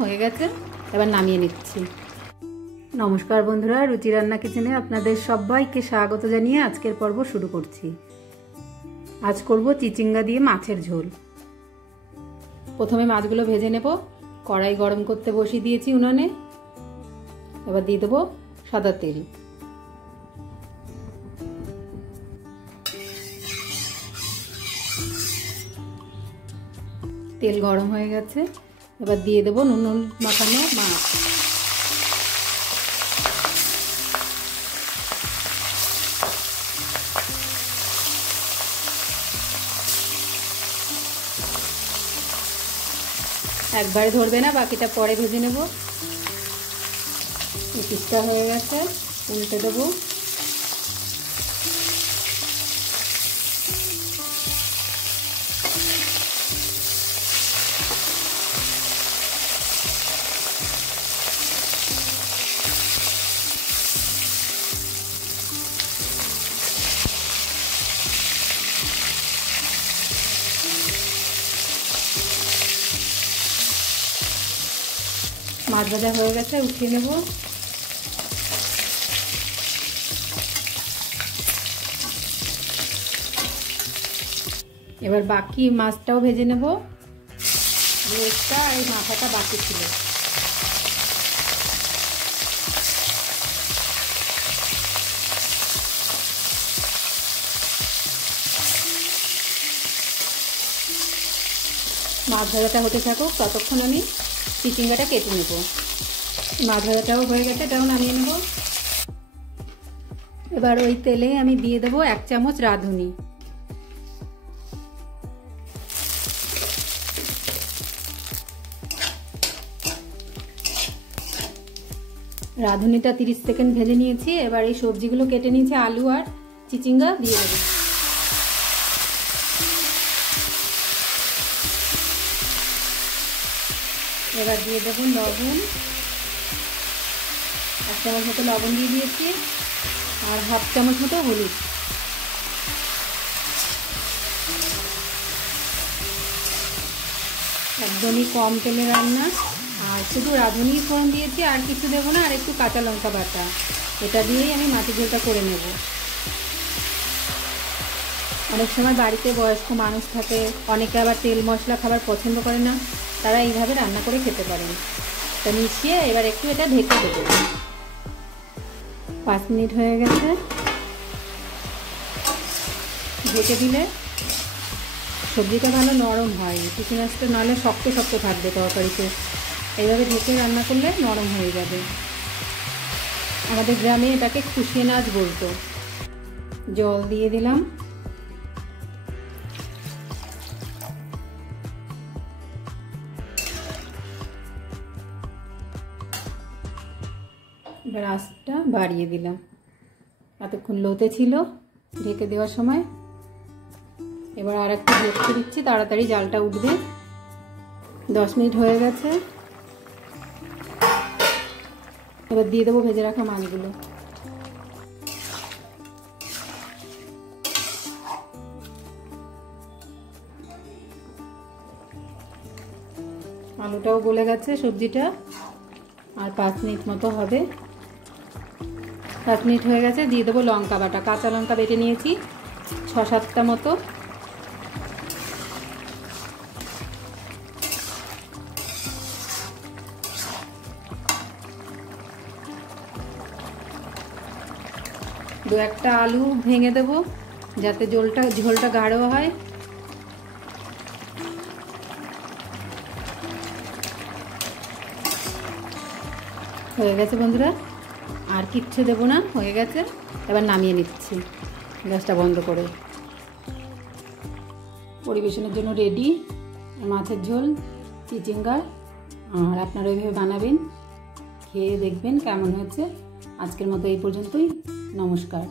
হয়ে গেছে, এবার নামিয়ে নিচ্ছি। নমস্কার বন্ধুরা, রুচি রান্না কিচেনে আপনাদের সবাইকে স্বাগত জানিয়ে আজকের পর্ব শুরু করছি। আজ করব চিচিঙ্গা দিয়ে মাছের ঝোল। প্রথমে মাছগুলো ভেজে নেব। কড়াই গরম করতে বসিয়ে দিয়েছি উনানে। এবার দিয়ে দেবো সাদা তেল। তেল গরম হয়ে গেছে, এবার দিয়ে দেবো নুন মাখানো মাছ। একবারে ধরবে না, বাকিটা পরে ভেজে নেব। এই পিসটা হয়ে গেছে, উল্টে দেবো। মাছ ভাজা হয়ে গেছে, উঠিয়ে নেব। এবার বাকি মাছটাও ভেজে নেব। রোস্টটা আর এই মাথাটা বাকি ছিল। মাছ ভাজাটা হতে থাকুক, ততক্ষণ আমি চিচিঙ্গাটা কেটে নেব। মাছ ভাজাটাও হয়ে গেছে, এটাও নামিয়ে নেব। এবার ওই তেলে আমি দিয়ে দেবো 1 চামচ রাঁধুনি। রাঁধুনিটা 30 সেকেন্ড ভেজে নিয়েছি। এবার এই সবজিগুলো কেটে নিয়েছি, আলু আর চিচিঙ্গা দিয়ে দেবো। এবার দিয়ে দেবো লবণ, 1 চামচ মতো লবণ দিয়ে দিয়েছি, আর 1/2 চামচ মতো হলুদ। একদমই কম তেলে রান্না, আর শুধু রাঁধুনি ফোড়ন দিয়েছি, আর কিছু দেবো না। আর একটু কাঁচা লঙ্কা বাটা, এটা দিয়েই আমি মাছের ঝোলটা করে নেব। অনেক সময় বাড়িতে বয়স্ক মানুষ থাকে, অনেকে আবার তেল মশলা খাবার পছন্দ করে না, তারা এইভাবে রান্না করে খেতে পারেন। তা মিশিয়ে এবার একটু এটা ঢেকে দেবো। 5 মিনিট হয়ে গেছে। ঢেকে দিলে সবজিটা ভালো নরম হয়। চিচিং মাছটা নাহলে শক্ত শক্ত থাকবে তরকারিতে। এইভাবে ঢেকে রান্না করলে নরম হয়ে যাবে। আমাদের গ্রামে এটাকে কুশিয়ে নাচ বলতো। জল দিয়ে দিলাম। এবার আঁচটা বাড়িয়ে দিলাম। এতক্ষণ লোতে ছিল ঢেকে দেওয়ার সময়। এবার আর একটু ঢেকে দিচ্ছি, তাড়াতাড়ি জালটা উঠবে। 10 মিনিট হয়ে গেছে। এবার দিয়ে দেবো ভেজে রাখা মাছগুলো। আলুটাও গলে গেছে, সবজিটা আর 5 মিনিট মতো হবে। 5 মিনিট হয়ে গেছে। দিয়ে দেবো লঙ্কা বাটা। কাঁচা লঙ্কা বেটে নিয়েছি 6-7টা মতো। দু একটা আলু ভেঙে দেবো যাতে ঝোলটা গাঢ় হয়। হয়ে গেছে বন্ধুরা, আর কিচ্ছু দেবো না, হয়ে গেছে। এবার নামিয়ে নিচ্ছি গ্যাসটা বন্ধ করে। পরিবেশনের জন্য রেডি মাছের ঝোল চিচিঙ্গা। আর আপনারা এইভাবে বানাবেন, খেয়ে দেখবেন কেমন হয়েছে। আজকের মতো এই পর্যন্তই। নমস্কার।